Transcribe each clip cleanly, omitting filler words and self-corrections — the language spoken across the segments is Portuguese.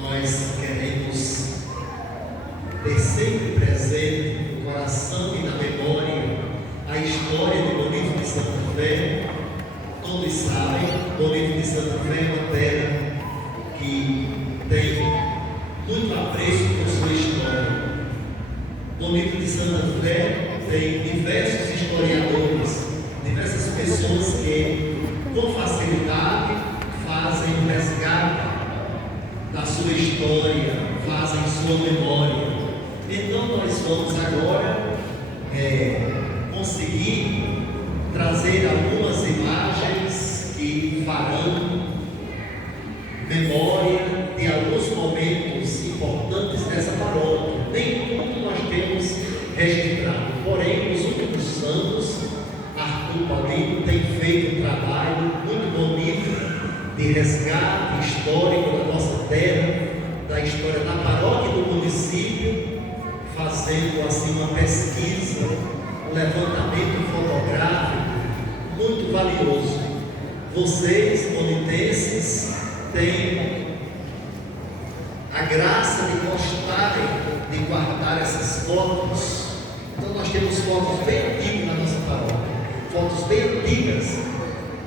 nós queremos ter sempre presente no coração e na memória a história de Bonito de Santa Fé. Todos sabem, Bonito de Santa Fé é uma terra que tem muito apreço por sua história. Bonito de Santa Fé tem diversos historiadores, diversas pessoas que com facilidade fazem o resgate da sua história, fazem sua memória. Então nós vamos agora conseguir trazer algumas imagens que farão memória de alguns momentos importantes dessa paróquia. Nem tudo nós temos registrado, porém nos últimos anos Arthur Paulino tem feito um trabalho muito bonito de resgate histórico da nossa terra, da história da paróquia do município, fazendo assim uma pesquisa, um levantamento fotográfico muito valioso. Vocês, bonitenses, têm a graça de gostarem de guardar essas fotos. Então nós temos fotos bem antigas na nossa paróquia, fotos bem antigas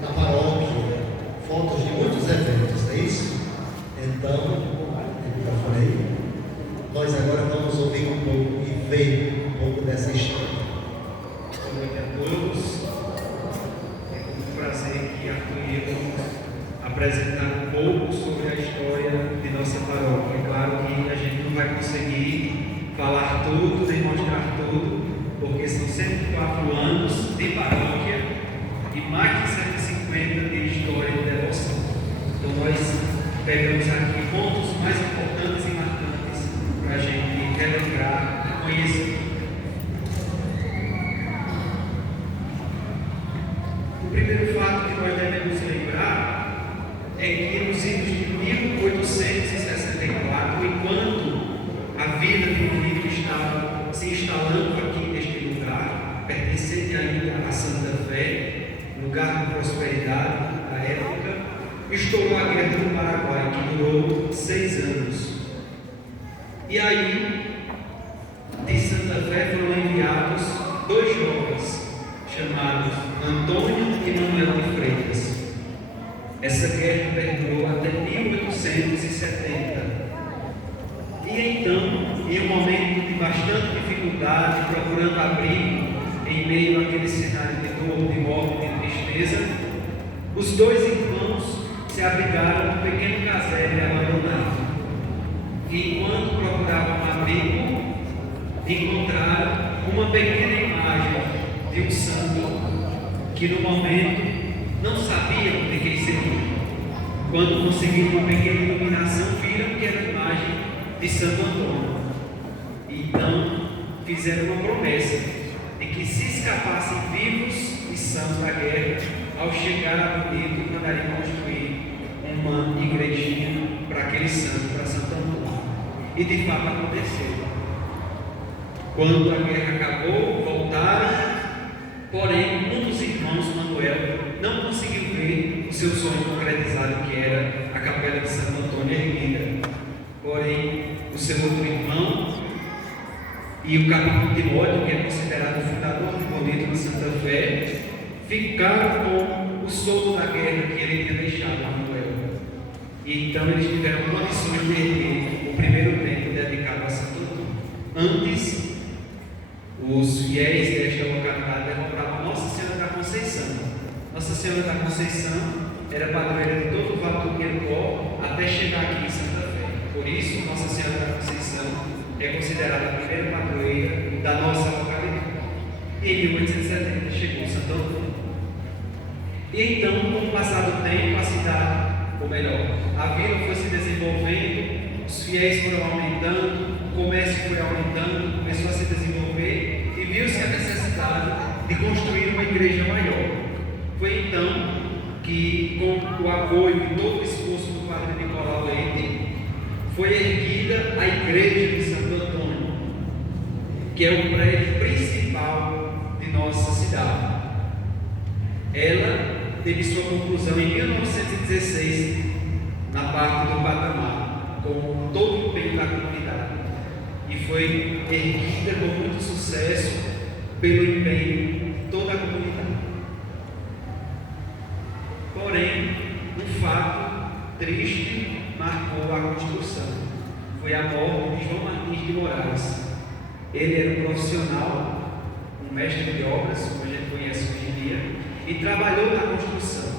na paróquia, fotos de muitos eventos, é isso? Então, eu falei, nós agora vamos ouvir um pouco e ver um pouco dessa história. Boa noite a todos. É com muito prazer que Arthur e eu vamos apresentar um pouco sobre a história de nossa paróquia. É claro que a gente não vai conseguir falar tudo, nem mostrar tudo, porque são 104 anos de paróquia e mais de 150 de história de devoção. Então nós pegamos aqui pontos mais importantes e marcantes para a gente relembrar e conhecer. O primeiro fato que nós devemos lembrar é que nos idos de 1864, enquanto a vida de Bonito estava se instalando aqui neste lugar, pertencente ainda à Santa Fé, lugar de prosperidade da época, estourou a Guerra do Paraguai, que durou 6 anos. E aí, de Santa Fé foram enviados 2 jovens, chamados Antônio e Manuel de Freitas. Essa guerra perdurou até 1870. E então, em um momento de bastante dificuldade, procurando abrigo em meio àquele cenário de dor, de morte, de tristeza, os 2 irmãos se abrigaram num pequeno casebre abandonado. E enquanto procuravam um abrigo, encontraram uma pequena imagem de um santo que no momento não sabiam de quem seria. Quando conseguiram uma pequena iluminação, viram que era a imagem de Santo Antônio. Então fizeram uma promessa de que se escapassem vivos e sãos da guerra, ao chegar a Bonito, mandariam construir uma igrejinha para aquele santo, para Santo Antônio. E de fato aconteceu. Quando a guerra acabou, voltaram, porém um dos irmãos, Manuel, não conseguiu ver o seu sonho concretizado, que era a capela de Santo Antônio erguida. Porém, o seu outro irmão e o capitão Timóteo, que é considerado o fundador de Bonito na Santa Fé, ficaram com o soldo da guerra que ele tinha deixado a Manuel. E então eles tiveram condições de erguer o primeiro templo dedicado a Santo Antônio. Antes, os fiéis desta localidade devoravam Nossa Senhora da Conceição. Nossa Senhora da Conceição era padroeira de todo o Vale do Quericó até chegar aqui em Santa Fé. Por isso, Nossa Senhora da Conceição é considerada a primeira padroeira da nossa localidade. E em 1870 chegou Santo Antônio. E então, com o passar do tempo, a cidade, ou melhor, a vila foi se desenvolvendo, os fiéis foram aumentando, o comércio foi aumentando, começou a se desenvolver e viu-se a necessidade de construir uma igreja maior. Foi então que, com o apoio e todo o esforço do padre Nicolau Leite, foi erguida a igreja de Santo Antônio, que é o prédio principal de nossa cidade. Ela teve sua conclusão em 1916, na parte do patamar, com foi erguida com muito sucesso pelo empenho de toda a comunidade. Porém, um fato triste marcou a construção. Foi a morte de João Martins de Moraes. Ele era um profissional, um mestre de obras, como a gente conhece hoje em dia, e trabalhou na construção.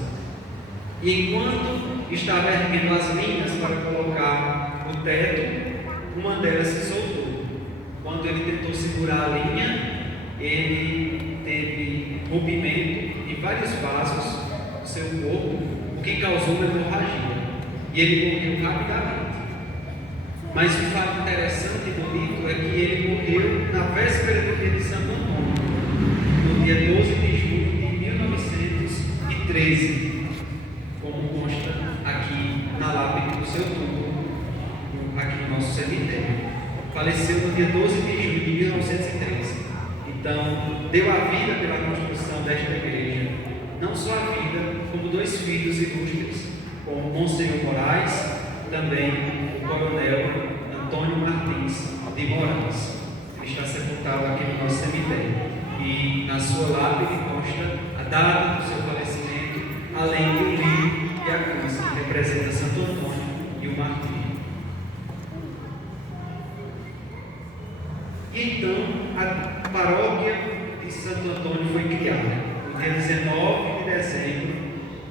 E enquanto estava erguendo as linhas para colocar o teto, uma delas se soltou. Quando ele tentou segurar a linha, ele teve rompimento em vários vasos do seu corpo, o que causou uma hemorragia. E ele morreu rapidamente. Mas um fato interessante e bonito é que ele morreu na véspera do dia de Santo Antônio, no dia 12 de julho de 1913, como consta aqui na lápide do seu túmulo, aqui no nosso cemitério. Faleceu no dia 12 de julho de 1913. Então, deu a vida pela construção desta igreja, não só a vida, como dois filhos ilustres, como Monsenhor Moraes, também o coronel Antônio Martins de Moraes, que está sepultado aqui no nosso cemitério. E na sua lápide consta a data do seu falecimento, além do lírio e a cruz, que representa Santo Antônio e o martírio. E então, a paróquia de Santo Antônio foi criada no dia 19 de dezembro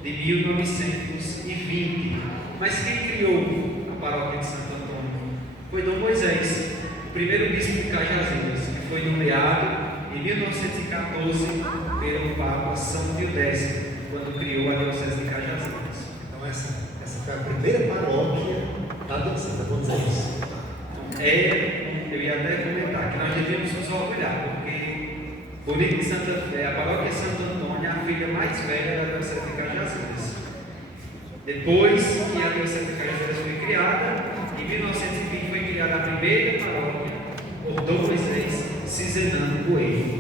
de 1920. Mas quem criou a paróquia de Santo Antônio foi Dom Moisés, o primeiro bispo de Cajazeiras, que foi nomeado em 1914 pelo Papa São Pio X, quando criou a Diocese de Cajazeiras. Então essa foi a primeira paróquia da Diocese, vamos dizer isso. Eu ia até comentar que nós devemos nos orgulhar, porque Bonito de Santa Fé, a paróquia de Santo Antônio, é a filha mais velha da Diocese de Cajazeiras. Depois que a Diocese de Cajazeiras foi criada, em 1920 foi criada a primeira paróquia por Dom Moisés Cisenano Coelho.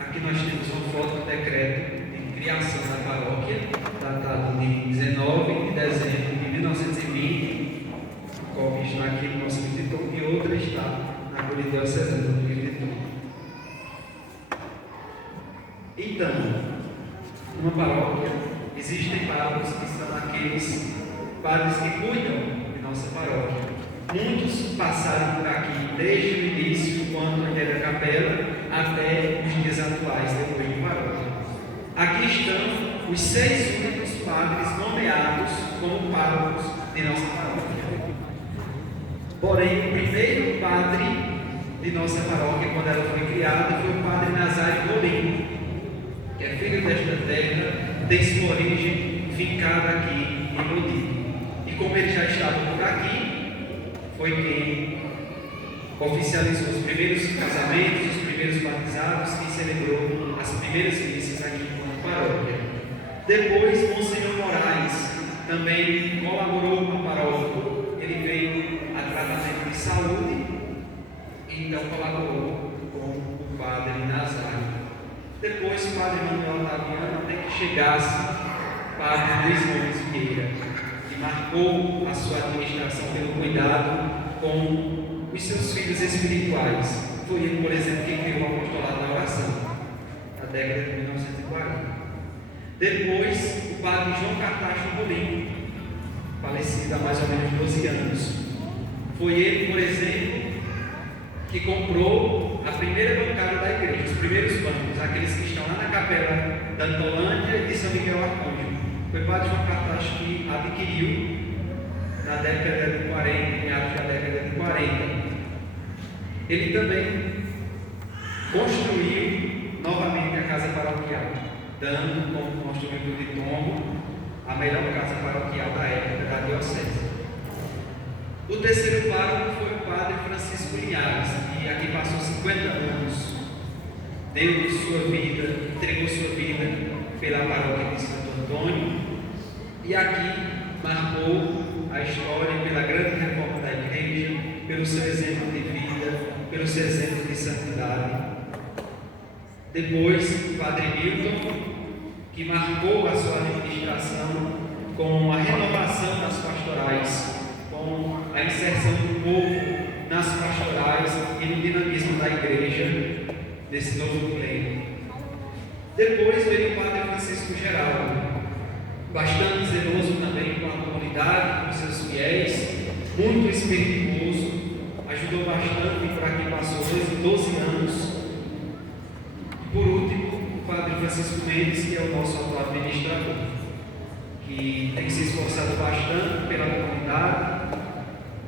Aqui nós temos uma foto do decreto de criação da paróquia, datado de 19 de dezembro de 1920. A cópia está aqui no nosso editor e outra está na Folha Diocesana do editor. Então, uma paróquia, existem párocos que são aqueles padres que cuidam de nossa paróquia. Muitos passaram por aqui desde o início, quando ainda era capela, até os dias atuais, depois de paróquia. Aqui estão os 6 únicos padres nomeados como párocos de nossa paróquia. Porém, o primeiro padre de nossa paróquia, quando ela foi criada, foi o padre Nazário Rolim, que é filho desta terra, tem sua origem fincada aqui em Lodi. E como ele já estava por aqui, foi quem oficializou os primeiros casamentos, os primeiros batizados, quem celebrou as primeiras missas aqui em paróquia. Depois, Monsenhor Moraes também colaborou com a paróquia. Ele veio a tratamento de saúde e então colaborou com o padre Nazário. Depois, o padre Manuel Otaviano, até que chegasse padre Luiz Gomes Vieira, que marcou a sua administração pelo cuidado com os seus filhos espirituais. Foi ele, por exemplo, que criou o apostolado da oração, na década de 1940. Depois, o padre João Cartacho Rolim, falecido há mais ou menos 12 anos. Foi ele, por exemplo, que comprou a primeira bancada da igreja, os primeiros bancos, aqueles que estão lá na capela da Antolândia e de São Miguel Arcanjo. Foi o padre João Cartacho que adquiriu na década de 40, meados da década de 40. Ele também construiu novamente a casa paroquial, dando como construído de tombo a melhor casa paroquial da época da diocese. O terceiro pároco foi o padre Francisco Linhares, que aqui passou 50 anos, deu sua vida, entregou sua vida pela paróquia de Santo Antônio, e aqui marcou a história pela grande reforma da igreja, pelo seu exemplo de vida, pelo seu exemplo de santidade. Depois, o padre Milton, que marcou a sua administração com a renovação das pastorais, com a inserção do povo igreja nesse novo milênio. Depois veio o Padre Francisco Geraldo, bastante zeloso também com a comunidade, com seus fiéis, muito espirituoso, ajudou bastante para quem passou 12 anos. E por último, o Padre Francisco Mendes, que é o nosso atual administrador, que tem se esforçado bastante pela comunidade,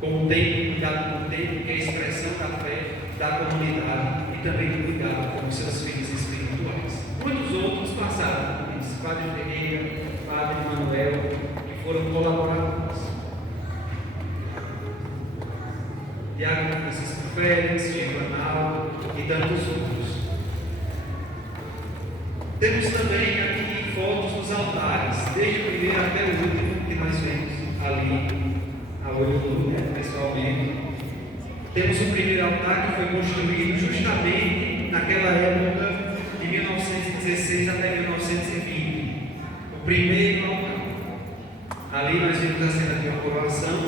com o tempo, cuidado com o tempo, que é a expressão da fé da comunidade e também do cuidado com os seus filhos espirituais. Muitos outros passaram por isso, Padre Ferreira, Padre Manuel, que foram colaboradores. Diácono Francisco Félix, Giovanal e tantos outros. Temos também aqui fotos dos altares, desde o primeiro até o último, que nós vemos ali a olho nu, pessoalmente. Temos o primeiro altar que foi construído justamente naquela época de 1916 até 1920. O primeiro altar. Ali nós vimos a cena de uma coroação.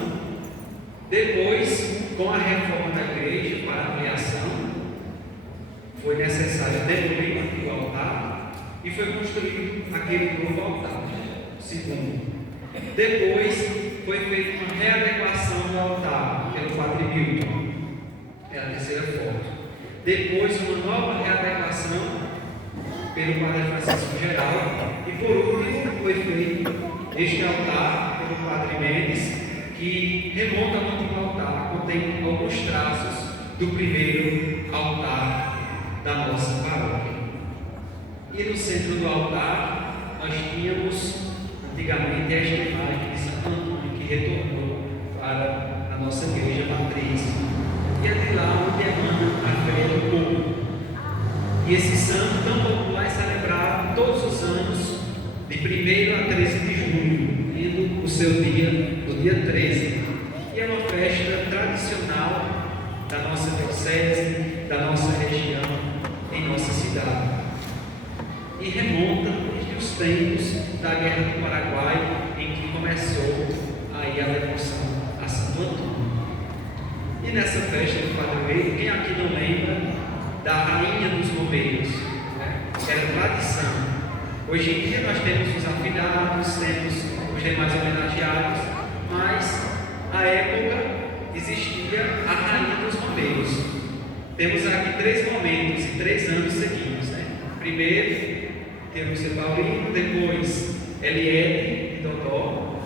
Depois, com a reforma da igreja para a ampliação, foi necessário demolir o antigo altar e foi construído aquele novo altar, segundo. Depois foi feita uma readequação do altar pelo Padre Milton, é a terceira foto. Depois uma nova readequação pelo Padre Francisco Geraldo e por último foi feito este altar pelo Padre Mendes, que remonta ao antigo altar, contém alguns traços do primeiro altar da nossa paróquia. E no centro do altar nós tínhamos antigamente esta imagem de Santo Antônio, que retornou para a nossa igreja matriz, e é de lá onde emana a fé do povo. E esse santo tão popular é celebrado todos os anos, de 1º a 13 de junho, tendo o seu dia no dia 13. E é uma festa tradicional da nossa diocese, da nossa região, em nossa cidade. E remonta desde os tempos da Guerra do Paraguai, em que começou aí a devoção a Santo Antônio. E nessa festa do padroeiro, quem aqui não lembra da Rainha dos Bombeiros, né? Era tradição. Hoje em dia nós temos os afilhados, temos os demais homenageados, mas à época existia a Rainha dos Bombeiros. Temos aqui 3 momentos e 3 anos seguidos, né? Primeiro temos o Paulino, depois Eliette e Dodó,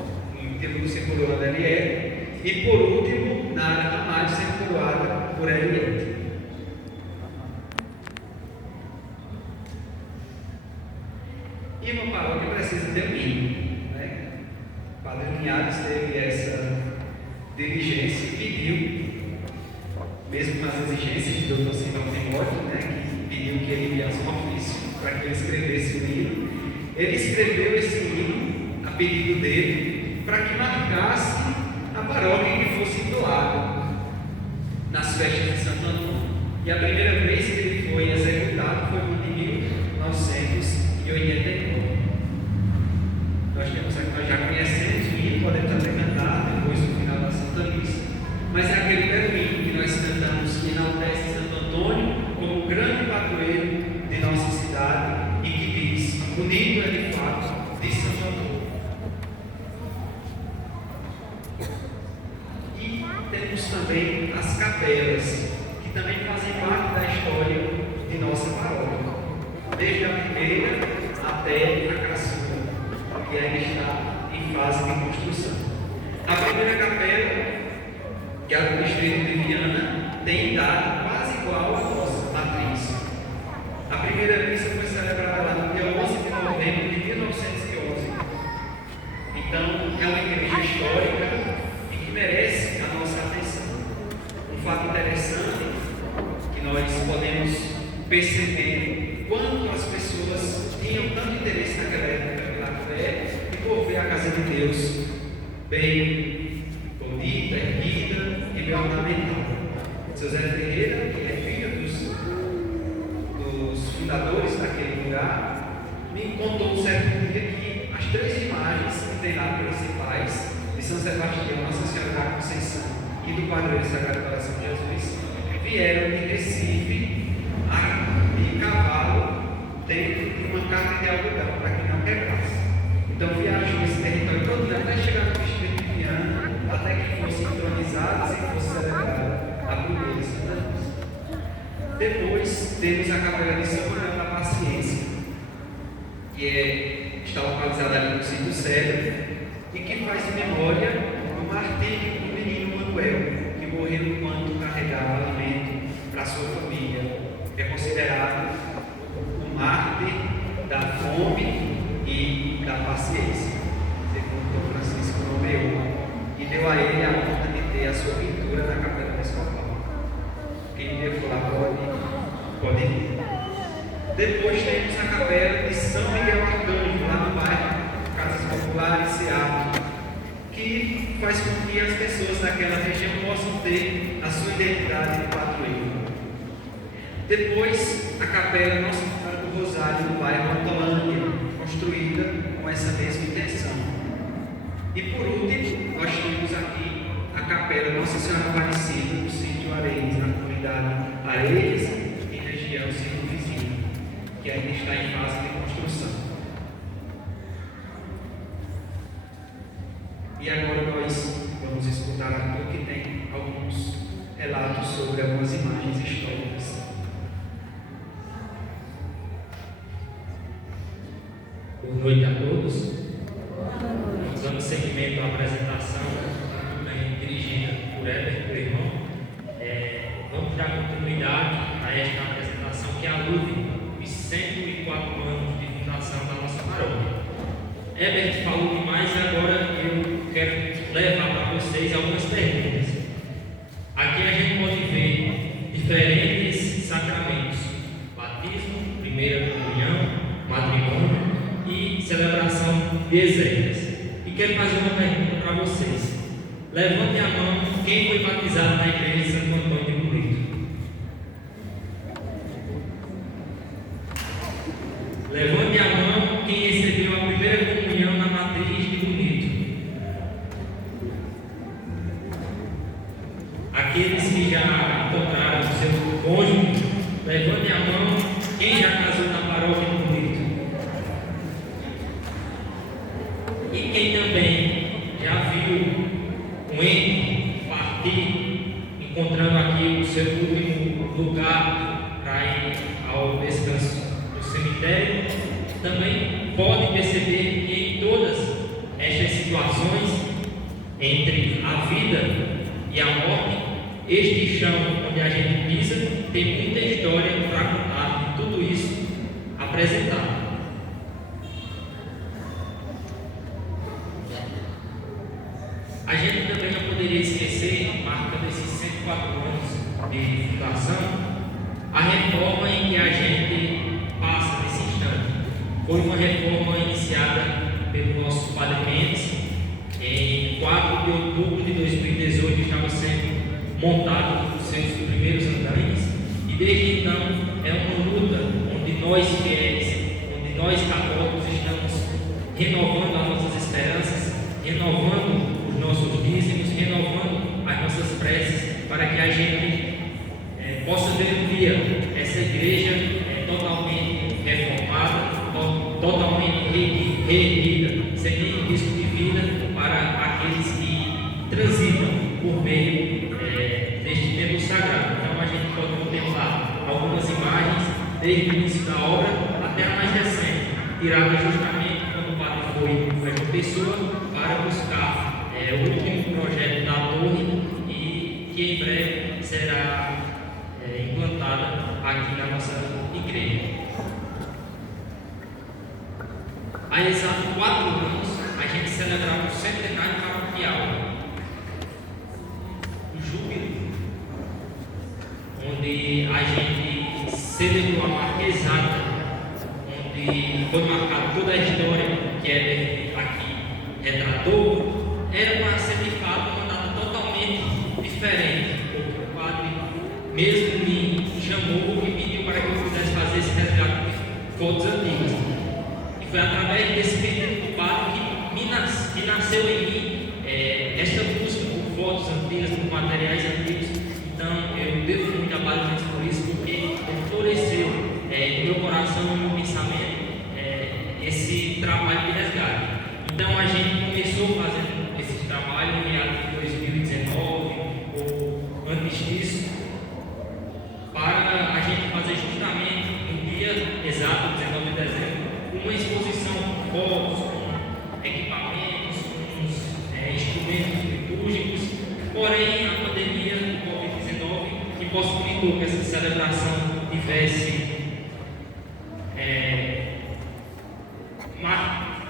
temos ser coroada Eliette, e por último, na área da Made, ser coroada por Eliette. E uma paróquia precisa ter um hino, né? O Padre Linhares teve essa diligência e pediu, mesmo com as exigências do Dr. Simão Timóteo, né, que pediu que ele enviasse um ofício para que ele escrevesse o hino. Ele escreveu esse hino a pedido dele para que marcasse a paróquia que fosse doada nas festas de Santo Antônio. E a primeira vez que ele foi executado foi no ano de 1989. Nós já conhecemos o hino, podemos até cantar depois no final da Santa Missa, mas é aquele belo hino que nós cantamos que enaltece Santo Antônio como grande padroeiro de nossa cidade e que diz: bonito é de fato de Santo Antônio. E temos também as capelas, que também fazem parte da história de nossa paróquia, desde a primeira até a caçula, que ainda está em fase de construção. A primeira capela, que é a do distrito de Viana, tem idade quase igual à nossa matriz. A primeira missa foi celebrada lá no dia 11 de novembro de 1911. Então, é uma igreja histórica e que merece a nossa atenção. Um fato interessante que nós podemos perceber quanto as pessoas tinham tanto interesse naquela época pela fé e por ver a casa de Deus bem bonita, erguida e bem ornamentada. Seu Zé Ferreira, que é filho dos fundadores daquele lugar, me contou um certo dia que as 3 imagens que tem lá principais de São Sebastião, Nossa Senhora da Conceição e do Padroeiro Sagrado Coração de Jesus vieram de Recife de cavalo dentro de uma carga de algodão para que não quebrasse. Então viajou esse território todo até chegar no distrito de Viana, até que fossem sincronizados e fosse celebrada a primeira Santa Missa. Depois temos a Capela de São Manuel da Paciência, que está localizada ali no sítio Cedro, e que faz memória do martírio do menino Manuel, que morreu enquanto carregava alimento para sua família. É considerado o mártir da fome e da paciência, segundo Dom Francisco nomeou, e deu a ele a honra de ter a sua pintura na Capela de São Paulo. Quem for lá pode ir. Depois temos a Capela de São Miguel Arcanjo, lá no bairro Casas Populares, Seattle, que faz com que as pessoas daquela região possam ter a sua identidade de padroeiro. Depois, a Capela Nossa Senhora do Rosário, no bairro Hortolândia, construída com essa mesma intenção. E por último, nós temos aqui a Capela Nossa Senhora Aparecida, no sítio Areias, na comunidade Areias, em região circunvizinha, que ainda está em fase de construção. E agora nós vamos escutar Arthur, que tem alguns relatos sobre algumas imagens históricas. Boa noite a todos. Dando seguimento à apresentação, também dirigida por Herbert, meu irmão. Vamos dar continuidade a esta apresentação que alude os 104 anos de fundação da nossa paróquia. Herbert falou demais e agora eu quero levar para vocês algumas perguntas. Aqui a gente pode ver diferentes sacramentos: batismo, primeira comunhão, matrimônio e celebração de exéquias. E quero fazer uma pergunta para vocês. Levante a mão quem foi batizado na igreja de Santo Antônio de Bonito. Levante a mão quem recebeu a primeira comunhão na matriz de Bonito. Aqueles que já encontraram o seu cônjuge, levante a mão quem já casou na paróquia de Bonito. E quem também já viu um ente partir, encontrando aqui o seu último lugar para ir ao descanso no cemitério, também pode perceber que em todas estas situações, entre a vida e a morte, este chão onde a gente pisa tem muita história para contar de tudo isso apresentado. A gente também não poderia esquecer, marcando esses 104 anos de fundação, a reforma em que a gente passa nesse instante. Foi uma reforma iniciada pelo nosso Padre Mendes. Em 4 de outubro de 2018 estava sendo montado os seus primeiros andames, e desde então é uma luta onde nós fiéis, onde nós católicos estamos renovando as nossas esperanças, renovando os nossos dízimos, renovando as nossas preces, para que a gente possa ver um dia essa igreja totalmente reformada, totalmente reerguida, sem nenhum risco de vida para aqueles que transitam por meio deste templo sagrado. Então a gente pode contemplar algumas imagens desde o início da obra até a mais recente, tirada justamente quando o padre foi a pessoa para buscar o último projeto da torre, e que em breve será implantada aqui na nossa igreja. Há exatos 4 anos a gente celebrava o centenário paroquial, o júbilo, onde a gente celebrou a marquesada, onde foi marcada toda a história que aqui retratou. Era para ser de fato uma data totalmente diferente, porque o padre mesmo me chamou e pediu para que eu pudesse fazer esse resgate de fotos antigas. E foi através desse pedido do padre que nasceu em mim esta busca por fotos antigas, por materiais antigos. Então eu devo muito a possibilitou que essa celebração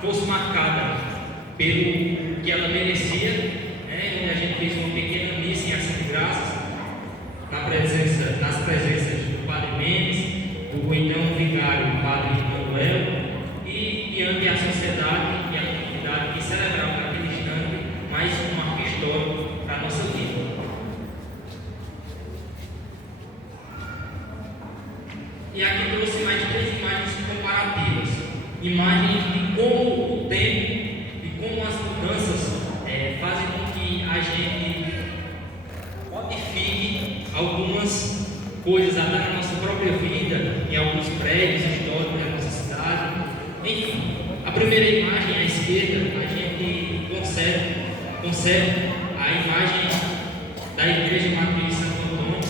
fosse marcada pelo que ela merecia, né? Onde a gente fez uma pequena missa em ação de graças, nas presenças do Padre Mendes, do então vigário Padre Manuel, e diante da sociedade e a comunidade que celebrava naquele instante mais um marco histórico para a nossa vida. E aqui trouxe mais 3 imagens comparativas. Imagens de como o tempo e como as mudanças fazem com que a gente modifique algumas coisas até na nossa própria vida, em alguns prédios históricos da nossa cidade. Enfim, a primeira imagem à esquerda, a gente conserva a imagem da Igreja Matriz de Santo Antônio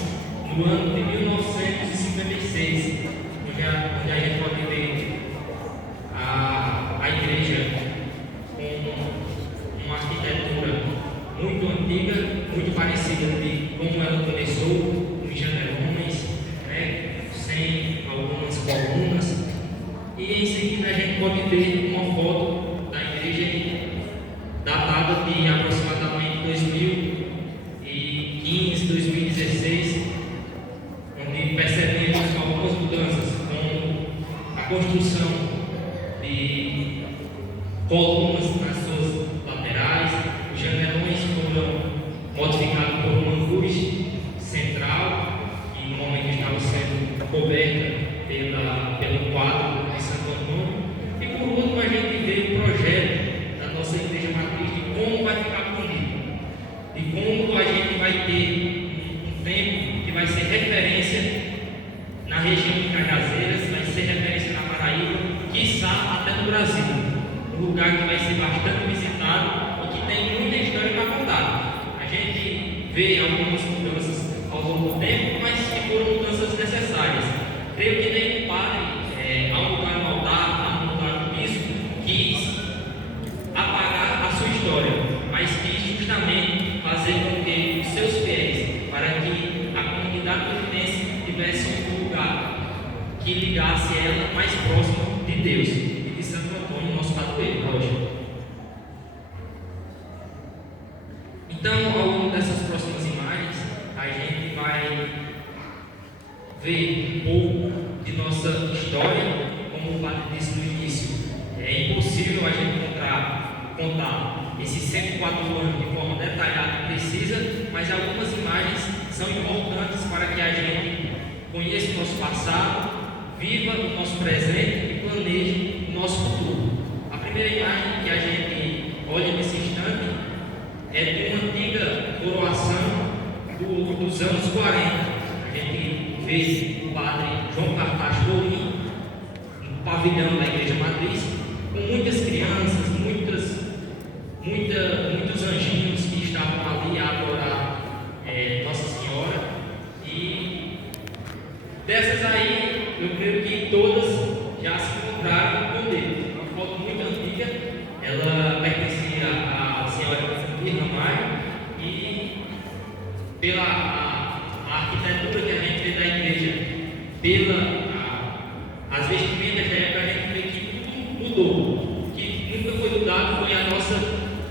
no ano de 1956, onde a gente pode ver a igreja com uma arquitetura muito antiga, muito parecida de como ela começou, com janeirões, né, sem algumas colunas. E em seguida a gente pode ver uma foto da igreja datada de aproximadamente 2015, 2016, onde percebemos algumas mudanças, como a construção de colunas nas suas laterais, os janeirões foram modificados por uma cruz central, que no momento estava sendo coberta pelo quadro de Santo Antônio. E por último, a gente vê o projeto da nossa Igreja Matriz de como vai ficar bonito, de como a gente vai ter um tempo que vai ser referência na região de Cajazeiras, vai ser referência na Paraíba, quiçá até no Brasil, um lugar que vai ser bastante visitado e que tem muita história para contar. A gente vê algumas mudanças ao longo do tempo, mas que foram mudanças necessárias. Creio que nenhum padre, ao lugar no altar, ao lugar do bispo, quis apagar a sua história, mas quis justamente fazer com que os seus fiéis, para que a comunidade lutense tivesse um lugar que ligasse ela mais próximo de Deus e de Santo Antônio, nosso padroeiro hoje. Então, ao longo dessas próximas imagens, a gente vai ver um pouco de nossa história. Como o padre disse no início, é impossível a gente contar esses 104 anos de forma detalhada e precisa, mas algumas imagens são importantes para que a gente conheça o nosso passado, viva o nosso presente e planeje o nosso futuro. A primeira imagem que a gente olha nesse instante é de uma antiga coroação dos anos 40. A gente vê o padre João Cartaz Bolim no pavilhão da Igreja Matriz, com muitas crianças, muitos anjinhos que estavam ali a adorar Nossa Senhora. E dessas aí, eu creio que todas já se encontraram com Deus. Uma foto muito antiga, ela pertencia à senhora Irma Maia, e pela arquitetura que a gente vê da igreja, as vestimentas da época, a gente vê que tudo mudou. O que nunca foi mudado foi a nossa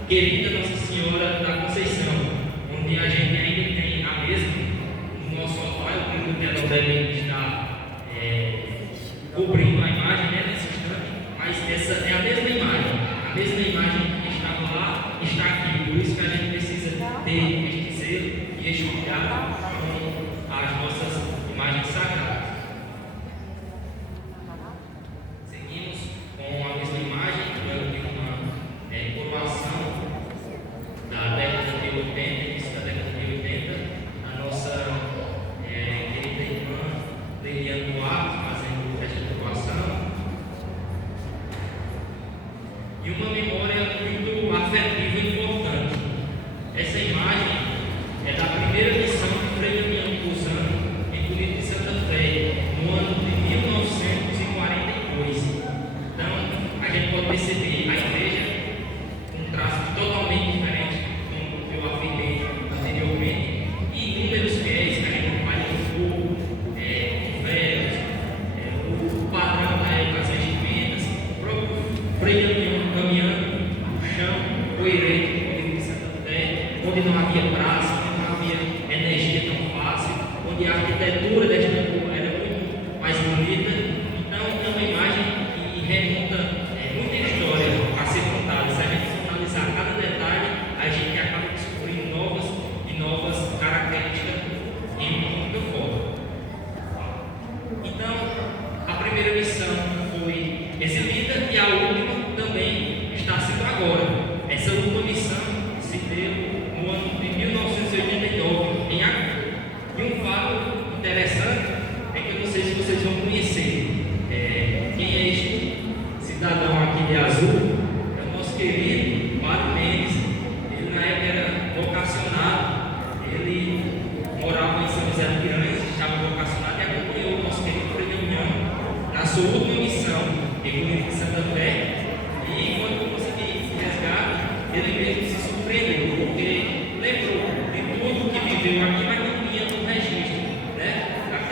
querida Nossa Senhora da Conceição, onde a gente ainda tem a mesma no nosso altar. Eu creio que ela deve estar cobrindo a imagem, né, nesse instante, mas essa é a mesma imagem que estava lá, está aqui. Por isso que a gente precisa ter este zelo e este cuidado com as nossas imagens sagradas. Seguimos com a mesma imagem, de uma coroação da década de 80, início da década de 80, a nossa querida irmã Leiliane Duarte fazendo esta coroação. E uma memória muito afetiva e importante. Essa imagem é da primeira missão de Frei Damião Cusano, em Bonito de Santa Fé, onde não havia praça, onde não havia energia tão fácil, onde a arquitetura desta rua era muito mais bonita. Então, é uma imagem que remonta muita história a ser contada. Se a gente for analisar cada detalhe, a gente acaba descobrindo novas características em muita foto. Então, a primeira missão foi exibida e a última também está sendo agora. Essa última missão se deu no ano de 1989, em agosto. E um fato interessante é que eu não sei se vocês vão conhecer quem é este cidadão aqui de azul. É o nosso querido Mário Mendes. Ele na época era vocacionado, ele morava em São José do Piranhas, estava vocacionado e acompanhou o nosso querido Frei Damião na sua última missão em Santa Fé. E quando eu consegui resgatar, ele mesmo se surpreendeu, porque lembrou de tudo que viveu aqui, mas não tinha um registro, né?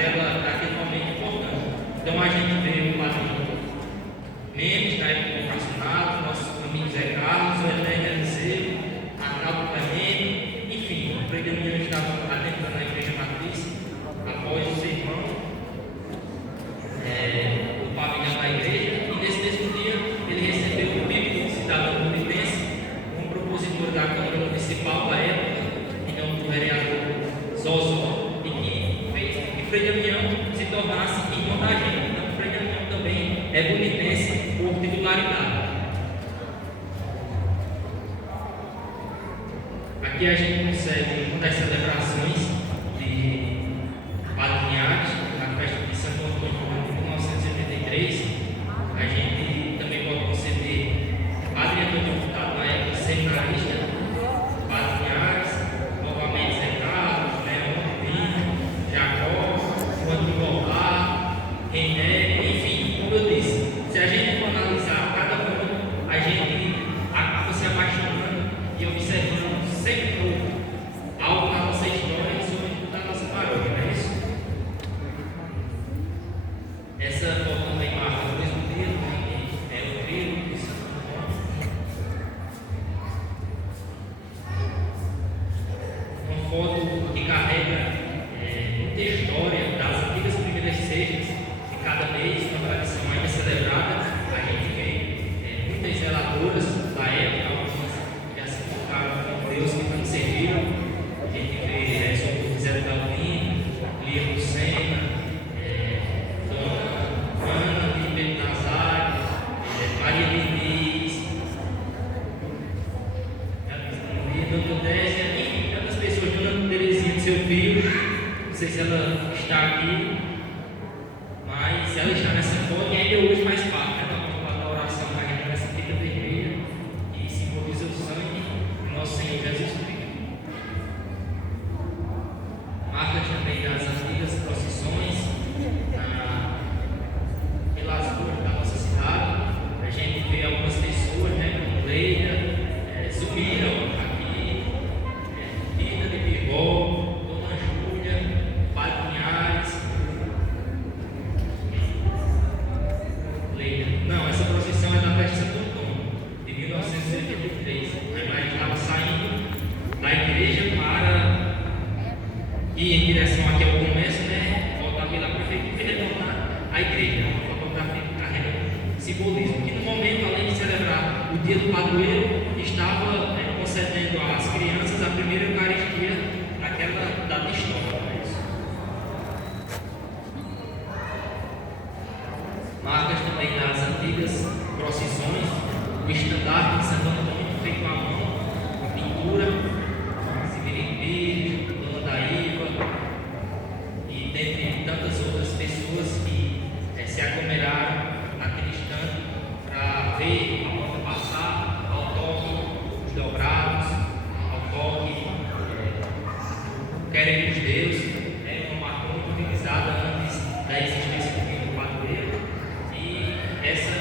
Daquele momento importante. Então a gente vê o padrinho Mendes, da época vocacionado, nossos amigos Zé Carlos, o Eterno Eliseu, Arnaldo Clemente, enfim, o Frei Damião estava adentrando a igreja matriz após o sermão, o pavilhão da igreja, e nesse mesmo dia ele recebeu o título de cidadão bonitense, um propositor da Câmara Municipal da época, em nome do vereador Zózó, e que fez que Frei Damião se tornasse irmão da gente. Então, Frei Damião também é bonitense por titularidade. Aqui a gente consegue uma das celebrações de padrinhagem na festa de Santo Antônio de 1983. A gente também pode conceder Padre Antônio Furtado, na época seminarista, padrinhagem, novamente Zé Carlos, Leão, Lino, Jacó, Juan de Voltar, René, enfim, como eu disse, se a gente for analisar cada um, a gente acaba se apaixonando e observando sempre novo algo na nossa história e sobretudo na nossa paróquia, não é isso? Essa foto também marca o mesmo dia, né, que é o trio de Santo Antônio. Uma foto que carrega muita história das antigas primeiras sextas, que cada mês, uma tradição ainda celebrada, a gente vê muitas zeladoras da época, algumas já se colocaram com Deus que não serviram. A gente vê São José do Galvino, Lia Lucena, Dona Ana de Pedro Nazário, Maria Diniz, Dona Désia, enfim, tantas pessoas. Dona Terezinha de seu filho, não sei se ela está aqui, mas ela está nessa foto e ainda hoje faz parte da oração carregada nessa fita vermelha e simboliza o sangue do nosso Senhor Jesus Cristo. Marcas também das antigas procissões pelas ruas da nossa cidade. A gente vê algumas pessoas, né, como Leida, subiram aqui, Vida de Pirgó, Dona Júlia, Padre Linhares. Leida. Não, essa procissão é da festa de Santo Antônio, de 1983. A imagem estava saindo da igreja para ir em direção aqui ao comércio, né? Voltar pela prefeitura e retornar à igreja. Uma fotografia que carrega simbolismo. Que no momento, além de celebrar o dia do padroeiro, estava concedendo às crianças a primeira Eucaristia naquela data histórica. Marcas também das antigas procissões, o estandarte de Santo Antônio feito à mão, com pintura, Severino Pires, Dona Daíva e dentre tantas outras pessoas que se aglomeraram naquele instante para ver a banda passar, ao toque dos dobrados, ao toque Queremos Deus, uma marca muito utilizada antes da existência do padroeiro. E esse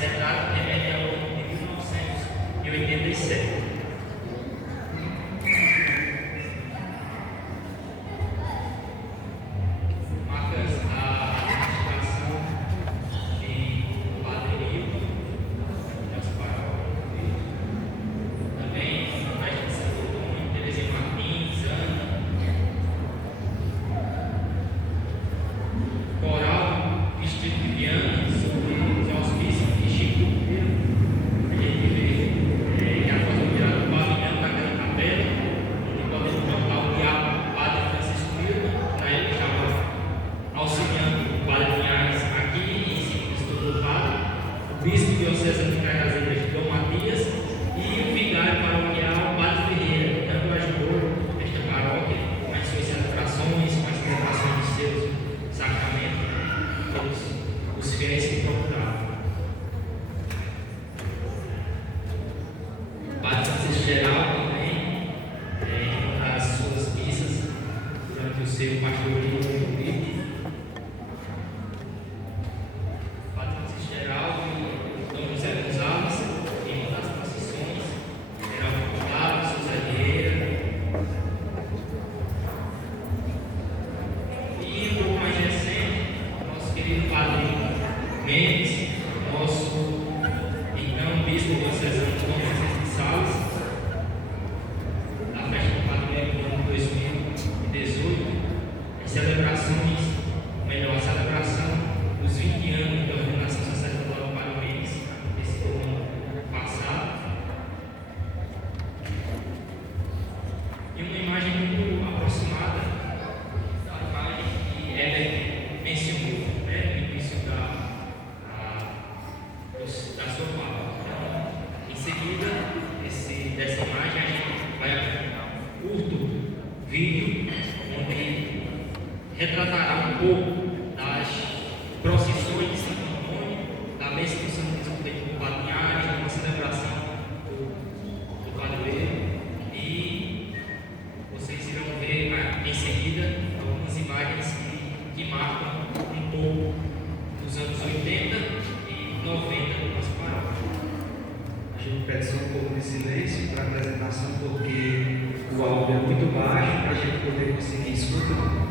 retrato remete ao ano de 1987. Marcas a participação de Padre Nilton, nosso paróquio, também uma festa de Santo Antônio ser o pastor Henrique, Patrícia Geral e Dom José Gonçalves, em uma das procissões, Geraldo Flávio, Souza Vieira. E um pouco mais recente, nosso querido padre Mendes, nosso então bispo diocesano Dom Francisco de Sales, na festa do padroeiro do ano 2018, em celebrações, melhor, a celebração dos 20 anos da ordenação sacerdotal para o mês, esse ano passado. E uma imagem muito aproximada da imagem que Heber mencionou, né, no início da sua fala. Então, em seguida dessa imagem, a gente vai apresentar um curto vídeo onde retratará um pouco das procissões de Santo Antônio, da mesa do Santíssimo feita por Padre Linhares, uma celebração do padroeiro, e vocês irão ver em seguida algumas imagens que marcam um pouco dos anos 80 e 90 do nosso paróquia. A gente pede só um pouco de silêncio para a apresentação, porque o áudio é muito baixo para a gente poder conseguir escutar.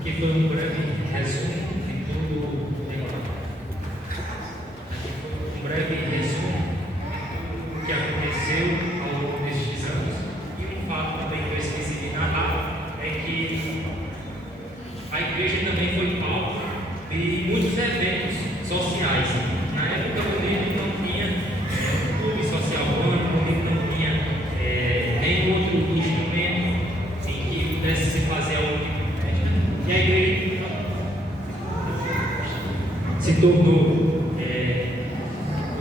Aqui foi um breve resumo de tudo. Um breve resumo do que aconteceu ao longo destes anos. E um fato também que eu esqueci de narrar é que a igreja também foi palco de muitos eventos sociais. Na época, o Bonito não tinha clube social urbano, o Bonito não tinha nenhum outro instrumento que pudesse se fazer algo tipo de festa. E a igreja se tornou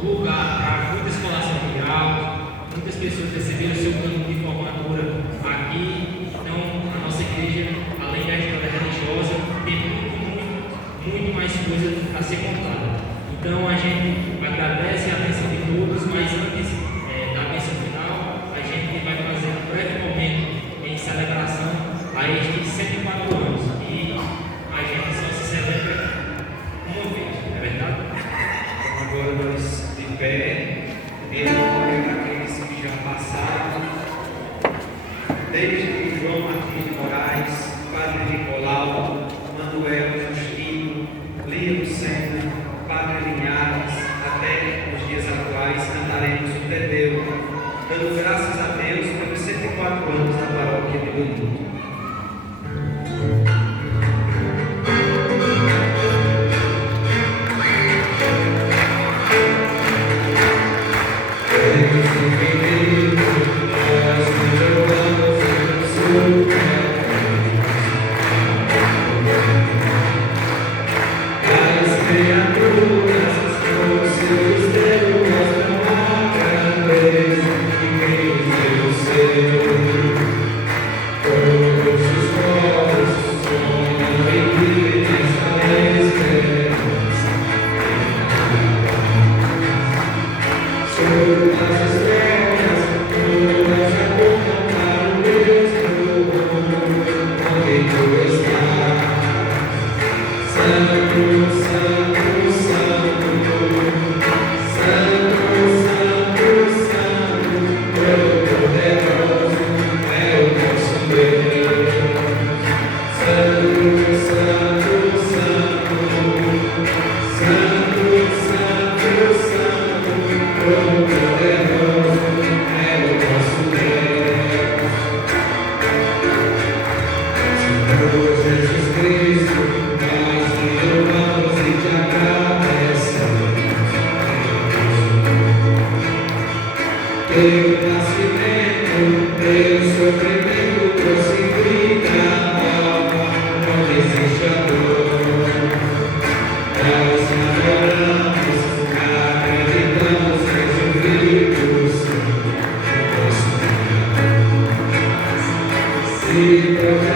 lugar para muita escolação de grau, muitas pessoas receberam seu plano de formatura aqui. Então, a nossa igreja, além da história religiosa, tem muito mais coisa a ser contada. Então, a gente agradece a atenção de todos, mas antes da bênção final, a gente vai fazer um breve momento em celebração desde João Martins de Moraes, Padre Nicolau, Manuel Justino, Lia Lucena, Padre Linhares, até os dias atuais cantaremos o Tedeu, dando graças a Deus pelos 104 anos da paróquia de Bonito. Se